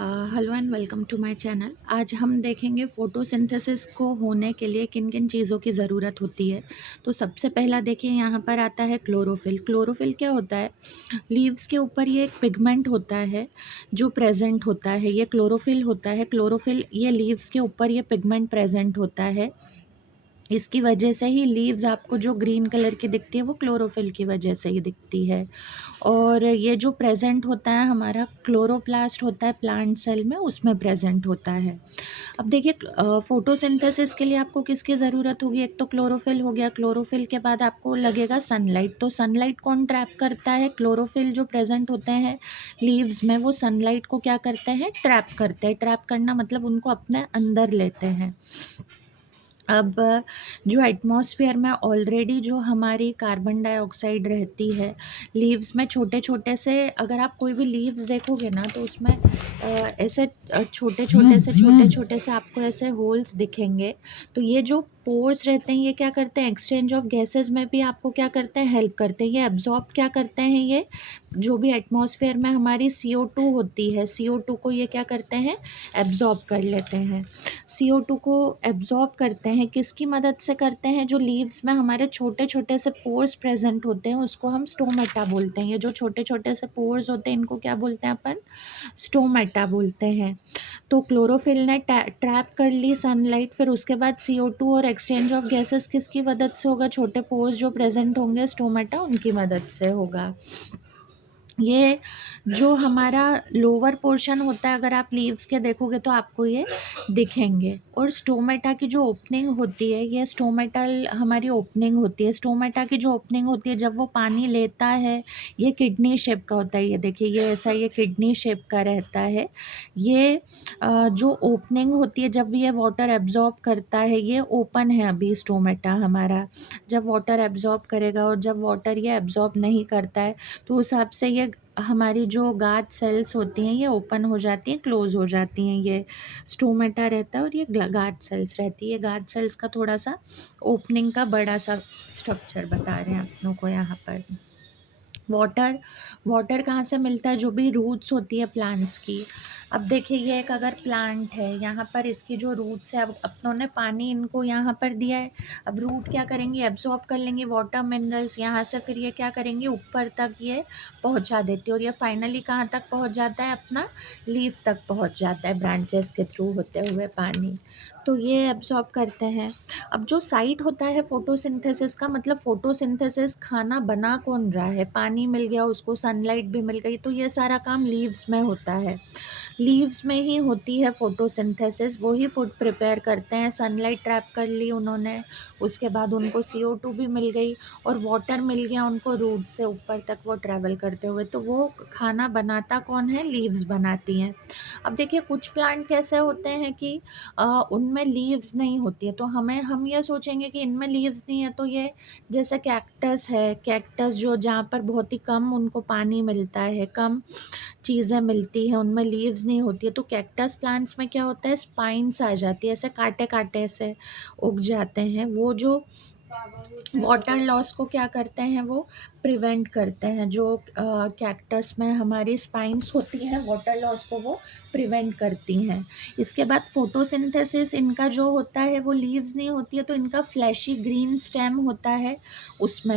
Hello and welcome to my channel. आज हम देखेंगे फोटोसिंथेसिस को होने के लिए किन किन चीज़ों की ज़रूरत होती है। तो सबसे पहला देखिए यहाँ पर आता है क्लोरोफिल। क्लोरोफिल क्या होता है? लीव्स के ऊपर ये एक पिगमेंट होता है जो प्रेजेंट होता है, ये क्लोरोफिल होता है। क्लोरोफिल ये लीव्स के ऊपर ये पिगमेंट प्रेजेंट होता है। इसकी वजह से ही लीव्स आपको जो ग्रीन कलर की दिखती है वो क्लोरोफिल की वजह से ही दिखती है। और ये जो प्रेजेंट होता है हमारा क्लोरोप्लास्ट होता है प्लांट सेल में, उसमें प्रेजेंट होता है। अब देखिए फोटोसिंथेसिस के लिए आपको किसकी ज़रूरत होगी? एक तो क्लोरोफिल हो गया। क्लोरोफिल के बाद आपको लगेगा सनलाइट। तो सनलाइट कौन ट्रैप करता है? क्लोरोफिल जो प्रेजेंट होते हैं लीव्स में वो सनलाइट को क्या करते हैं? ट्रैप करते हैं। ट्रैप करना मतलब उनको अपने अंदर लेते हैं। अब जो एटमॉस्फेयर में ऑलरेडी जो हमारी कार्बन डाइऑक्साइड रहती है लीव्स में, छोटे छोटे से, अगर आप कोई भी लीव्स देखोगे ना तो उसमें ऐसे छोटे छोटे से आपको ऐसे होल्स दिखेंगे। तो ये जो पोर्स रहते हैं ये क्या करते हैं? एक्सचेंज ऑफ गैसेस में भी आपको क्या करते हैं? हेल्प करते हैं। ये एब्जॉर्ब क्या करते हैं? ये जो भी एटमॉस्फेयर में हमारी CO2 होती है, CO2 को ये क्या करते हैं? एब्जॉर्ब कर लेते हैं। CO2 को एब्जॉर्ब करते हैं, किसकी मदद से करते हैं? जो लीव्स में हमारे छोटे छोटे से पोर्स प्रेजेंट होते हैं उसको हम स्टोमेटा बोलते हैं। ये जो छोटे छोटे से पोर्स होते हैं इनको क्या बोलते हैं अपन? स्टोमेटा बोलते हैं। तो क्लोरोफिल ने ट्रैप कर ली सनलाइट, फिर उसके बाद CO2 और एक्सचेंज ऑफ गैसेस किसकी मदद से होगा? छोटे पोर्स जो प्रेजेंट होंगे स्टोमेटा, उनकी मदद से होगा। ये जो हमारा लोअर पोर्शन होता है, अगर आप लीव्स के देखोगे तो आपको ये दिखेंगे। और स्टोमेटा की जो ओपनिंग होती है, ये स्टोमेटल हमारी ओपनिंग होती है। स्टोमेटा की जो ओपनिंग होती है जब वो पानी लेता है, ये किडनी शेप का होता है। ये देखिए, ये ऐसा ये किडनी शेप का रहता है। ये जो ओपनिंग होती है जब ये वाटर एब्जॉर्ब करता है, ये ओपन है अभी स्टोमेटा हमारा। जब वाटर एब्जॉर्ब करेगा और जब वाटर ये एब्जॉर्ब नहीं करता है तो उस हिसाब से ये हमारी जो गार्ड सेल्स होती हैं ये ओपन हो जाती हैं, क्लोज हो जाती हैं। ये स्टोमेटा रहता है और ये गार्ड सेल्स रहती है। गार्ड सेल्स का थोड़ा सा ओपनिंग का बड़ा सा स्ट्रक्चर बता रहे हैं आप लोगों को यहाँ पर। वाटर वाटर कहाँ से मिलता है? जो भी रूट्स होती है प्लांट्स की। अब देखिए, ये एक अगर प्लांट है, यहाँ पर इसकी जो रूट्स है, अब अपनों ने पानी इनको यहाँ पर दिया है। अब रूट क्या करेंगे? एब्जॉर्ब कर लेंगे वाटर मिनरल्स यहाँ से, फिर ये क्या करेंगे? ऊपर तक ये पहुँचा देती है और ये फाइनली कहाँ तक पहुँच जाता है? अपना लीफ तक पहुँच जाता है ब्रांचेस के थ्रू होते हुए पानी। तो ये एब्जॉर्ब करते हैं। अब जो साइट होता है फोटोसिंथेसिस का, मतलब फोटोसिंथेसिस खाना बना कौन रहा है? पानी मिल गया उसको, सनलाइट भी मिल गई, तो ये सारा काम लीव्स में होता है। लीव्स में ही होती है फोटोसिंथेसिस। वो ही फूड प्रिपेयर करते हैं। सनलाइट ट्रैप कर ली उन्होंने, उसके बाद उनको CO2 भी मिल गई और वाटर मिल गया उनको रूट से ऊपर तक वो ट्रैवल करते हुए। तो वो खाना बनाता कौन है? लीव्स बनाती हैं। अब देखिए, कुछ प्लांट कैसे होते हैं कि उनमें लीव्स नहीं होती है, तो हम ये सोचेंगे कि इनमें लीव्स नहीं है। तो ये जैसे कैक्टस है, कैक्टस जो जहाँ पर बहुत ही कम उनको पानी मिलता है, कम चीज़ें मिलती हैं, उनमें लीव्स नहीं होती है। तो कैक्टस प्लांट्स में क्या होता है? स्पाइन्स आ जाती है, ऐसे कांटे कांटे से उग जाते हैं। वो जो वाटर लॉस को क्या करते हैं? वो प्रिवेंट करते हैं। जो कैक्टस में हमारी स्पाइन्स होती हैं वाटर लॉस को वो प्रिवेंट करती हैं। इसके बाद फोटोसिंथेसिस इनका जो होता है वो लीव्स नहीं होती है, तो इनका फ्लैशी ग्रीन स्टेम होता है, उसमें